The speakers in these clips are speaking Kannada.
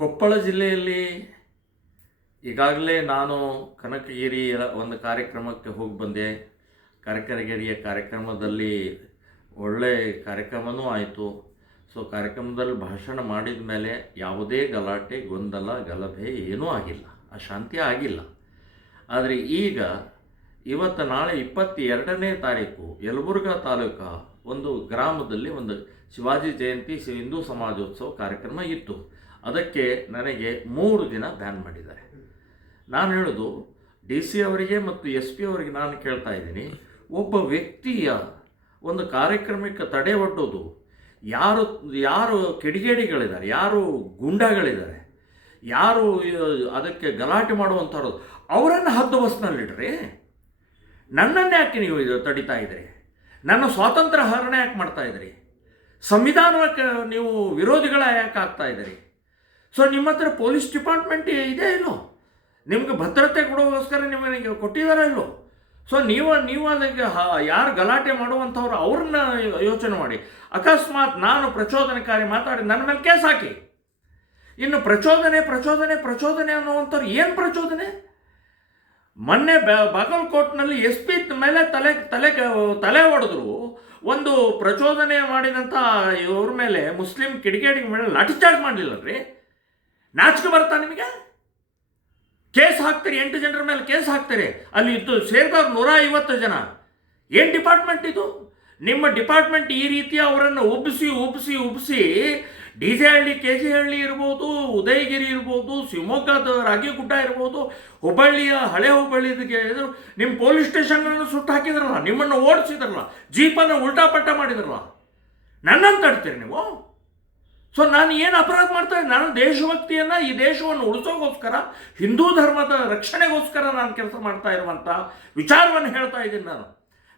ಕೊಪ್ಪಳ ಜಿಲ್ಲೆಯಲ್ಲಿ ಈಗಾಗಲೇ ನಾನು ಕನಕಗಿರಿಯ ಒಂದು ಕಾರ್ಯಕ್ರಮಕ್ಕೆ ಹೋಗಿ ಬಂದೆ. ಕನಕಗಿರಿಯ ಕಾರ್ಯಕ್ರಮದಲ್ಲಿ ಒಳ್ಳೆಯ ಕಾರ್ಯಕ್ರಮವೂ ಆಯಿತು. ಸೊ ಕಾರ್ಯಕ್ರಮದಲ್ಲಿ ಭಾಷಣ ಮಾಡಿದ ಮೇಲೆ ಯಾವುದೇ ಗಲಾಟೆ, ಗೊಂದಲ, ಗಲಭೆ ಏನೂ ಆಗಿಲ್ಲ, ಅಶಾಂತಿ ಆಗಿಲ್ಲ. ಆದರೆ ಈಗ ಇವತ್ತು ನಾಳೆ 22ನೇ ತಾರೀಕು ಯಲಬುರ್ಗಾ ತಾಲೂಕು ಒಂದು ಗ್ರಾಮದಲ್ಲಿ ಒಂದು ಶಿವಾಜಿ ಜಯಂತಿ ಹಿಂದೂ ಸಮಾಜೋತ್ಸವ ಕಾರ್ಯಕ್ರಮ ಇತ್ತು. ಅದಕ್ಕೆ ನನಗೆ 3 ದಿನ ಬ್ಯಾನ್ ಮಾಡಿದ್ದಾರೆ. ನಾನು ಹೇಳೋದು DC ಅವರಿಗೆ ಮತ್ತು SP ಅವರಿಗೆ ನಾನು ಕೇಳ್ತಾ ಇದ್ದೀನಿ, ಒಬ್ಬ ವ್ಯಕ್ತಿಯ ಒಂದು ಕಾರ್ಯಕ್ರಮಕ್ಕೆ ತಡೆ ಒಡ್ಡೋದು, ಯಾರು ಕಿಡಿಗೇಡಿಗಳಿದ್ದಾರೆ, ಯಾರು ಗುಂಡಾಗಳಿದ್ದಾರೆ, ಯಾರು ಅದಕ್ಕೆ ಗಲಾಟೆ ಮಾಡುವಂಥವ್ರು, ಅವರನ್ನು ಹದ್ದು ಬಸ್ನಲ್ಲಿಡ್ರಿ. ನನ್ನನ್ನು ಯಾಕೆ ನೀವು ಇದು ತಡಿತಾ ಇದ್ದೀರಿ? ನನ್ನ ಸ್ವಾತಂತ್ರ್ಯ ಹರಣ ಯಾಕೆ ಮಾಡ್ತಾ ಇದ್ದೀರಿ? ಸಂವಿಧಾನಕ್ಕೆ ನೀವು ವಿರೋಧಿಗಳ ಯಾಕೆ ಆಗ್ತಾ ಇದ್ದೀರಿ? ಸೊ ನಿಮ್ಮ ಹತ್ರ ಪೊಲೀಸ್ ಡಿಪಾರ್ಟ್ಮೆಂಟ್ ಇದೆ ಇಲ್ಲೋ? ನಿಮಗೆ ಭದ್ರತೆ ಕೊಡೋಗೋಸ್ಕರ ನಿಮಗೆ ಕೊಟ್ಟಿದ್ದಾರೆ ಇಲ್ಲೋ? ಸೊ ನೀವು ಅದಕ್ಕೆ ಯಾರು ಗಲಾಟೆ ಮಾಡುವಂಥವ್ರು ಅವ್ರನ್ನ ಯೋಚನೆ ಮಾಡಿ. ಅಕಸ್ಮಾತ್ ನಾನು ಪ್ರಚೋದನಕಾರಿ ಮಾತಾಡಿ ನನ್ನ ಮೇಲೆ ಕೇಸ್ ಹಾಕಿ. ಇನ್ನು ಪ್ರಚೋದನೆ ಅನ್ನುವಂಥವ್ರು ಏನು ಪ್ರಚೋದನೆ? ಮೊನ್ನೆ ಬಾಗಲಕೋಟ್ನಲ್ಲಿ SP ಮೇಲೆ ತಲೆ ಹೊಡೆದ್ರು. ಒಂದು ಪ್ರಚೋದನೆ ಮಾಡಿದಂಥ ಇವ್ರ ಮೇಲೆ, ಮುಸ್ಲಿಂ ಕಿಡಿಗೇಡಿ ಮೇಲೆ ಲಾಠಿ ಚಾರ್ಜ್ ಮಾಡಲಿಲ್ಲ ರೀ. ನಾಚಿಕೆ ಬರ್ತಾ ನಿಮಗೆ? ಕೇಸ್ ಹಾಕ್ತೀರಿ, 8 ಜನರ ಮೇಲೆ ಕೇಸ್ ಹಾಕ್ತೀರಿ. ಅಲ್ಲಿ ಇದ್ದು ಸೇರಿದವ್ರು 150 ಜನ. ಏನು ಡಿಪಾರ್ಟ್ಮೆಂಟ್ ಇದು? ನಿಮ್ಮ ಡಿಪಾರ್ಟ್ಮೆಂಟ್ ಈ ರೀತಿ ಅವರನ್ನು ಉಬ್ಬಿಸಿ DJ ಹಳ್ಳಿ, KG ಹಳ್ಳಿ ಇರ್ಬೋದು, ಉದಯಗಿರಿ ಇರ್ಬೋದು, ಶಿವಮೊಗ್ಗದ ರಾಗಿಗುಡ್ಡ ಇರ್ಬೋದು, ಹುಬ್ಬಳ್ಳಿಯ ಹಳೆ ಹುಬ್ಬಳ್ಳಿಗೆ ನಿಮ್ಮ ಪೊಲೀಸ್ ಸ್ಟೇಷನ್ಗಳನ್ನು ಸುಟ್ಟು ಹಾಕಿದ್ರಲ್ಲ, ನಿಮ್ಮನ್ನು ಓಡಿಸಿದ್ರಲ್ಲ, ಜೀಪನ್ನು ಉಲ್ಟಾಪಟ್ಟ ಮಾಡಿದ್ರಲ್ಲ, ನನ್ನನ್ನು ತಡ್ತೀರಿ ನೀವು? ಸೊ ನಾನು ಏನು ಅಪರಾಧ ಮಾಡ್ತಾ ನಾನು ದೇಶಭಕ್ತಿಯನ್ನು, ಈ ದೇಶವನ್ನು ಉಳಿಸೋಗೋಸ್ಕರ, ಹಿಂದೂ ಧರ್ಮದ ರಕ್ಷಣೆಗೋಸ್ಕರ ನಾನು ಕೆಲಸ ಮಾಡ್ತಾ ಇರುವಂಥ ವಿಚಾರವನ್ನು ಹೇಳ್ತಾ ಇದ್ದೀನಿ ನಾನು.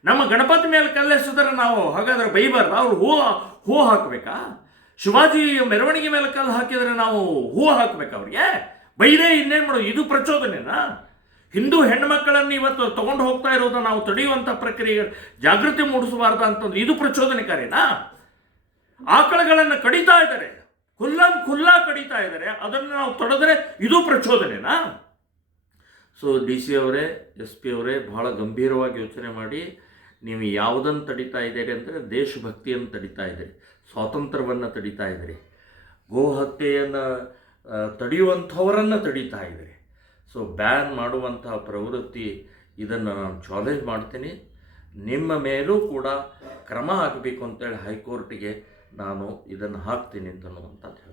ನಮ್ಮ ಗಣಪತಿ ಮೇಲೆ ಕಲ್ಲೆಸಿದ್ರೆ ನಾವು ಹಾಗಾದರೆ ಬೈಬಾರ್ದು? ಅವ್ರು ಹೂ ಹಾಕಬೇಕಾ? ಶಿವಾಜಿ ಮೆರವಣಿಗೆ ಮೇಲೆ ಕಲ್ಲು ಹಾಕಿದರೆ ನಾವು ಹೂ ಹಾಕಬೇಕಾ ಅವ್ರಿಗೆ? ಬೈರೇ ಇನ್ನೇನು ಮಾಡೋದು? ಇದು ಪ್ರಚೋದನೆನಾ? ಹಿಂದೂ ಹೆಣ್ಣುಮಕ್ಕಳನ್ನು ಇವತ್ತು ತಗೊಂಡು ಹೋಗ್ತಾ ಇರೋದು ನಾವು ತಡೆಯುವಂಥ ಪ್ರಕ್ರಿಯೆ ಜಾಗೃತಿ ಮೂಡಿಸಬಾರ್ದು ಅಂತಂದ್ರೆ ಇದು ಪ್ರಚೋದನೆಕಾರಿನಾ? ಆಕಳಗಳನ್ನು ಕಡಿತಾ ಇದ್ದಾರೆ, ಖುಲ್ಲಾ ಕಡಿತಾ ಇದ್ದಾರೆ, ಅದನ್ನು ನಾವು ತಡೆದ್ರೆ ಇದು ಪ್ರಚೋದನೆನಾ? ಸೊ DC ಅವರೇ, SP ಅವರೇ, ಬಹಳ ಗಂಭೀರವಾಗಿ ಯೋಚನೆ ಮಾಡಿ. ನೀವು ಯಾವುದನ್ನು ತಡಿತಾ ಇದ್ದೀರಿ ಅಂದರೆ ದೇಶಭಕ್ತಿಯನ್ನು ತಡಿತಾ ಇದ್ದೀರಿ, ಸ್ವಾತಂತ್ರ್ಯವನ್ನು ತಡಿತಾ ಇದ್ದೀರಿ, ಗೋ ಹತ್ಯೆಯನ್ನು ತಡೆಯುವಂಥವರನ್ನು ತಡಿತಾ ಇದ್ದೀರಿ. ಸೊ ಬ್ಯಾನ್ ಮಾಡುವಂತಹ ಪ್ರವೃತ್ತಿ, ಇದನ್ನು ನಾನು ಚಾಲೆಂಜ್ ಮಾಡ್ತೀನಿ. ನಿಮ್ಮ ಮೇಲೂ ಕೂಡ ಕ್ರಮ ಆಗಬೇಕು ಅಂತೇಳಿ ಹೈಕೋರ್ಟಿಗೆ ನಾನು ಇದನ್ನು ಹಾಕ್ತೀನಿ ಅಂತನ್ನುವಂಥದ್ದು.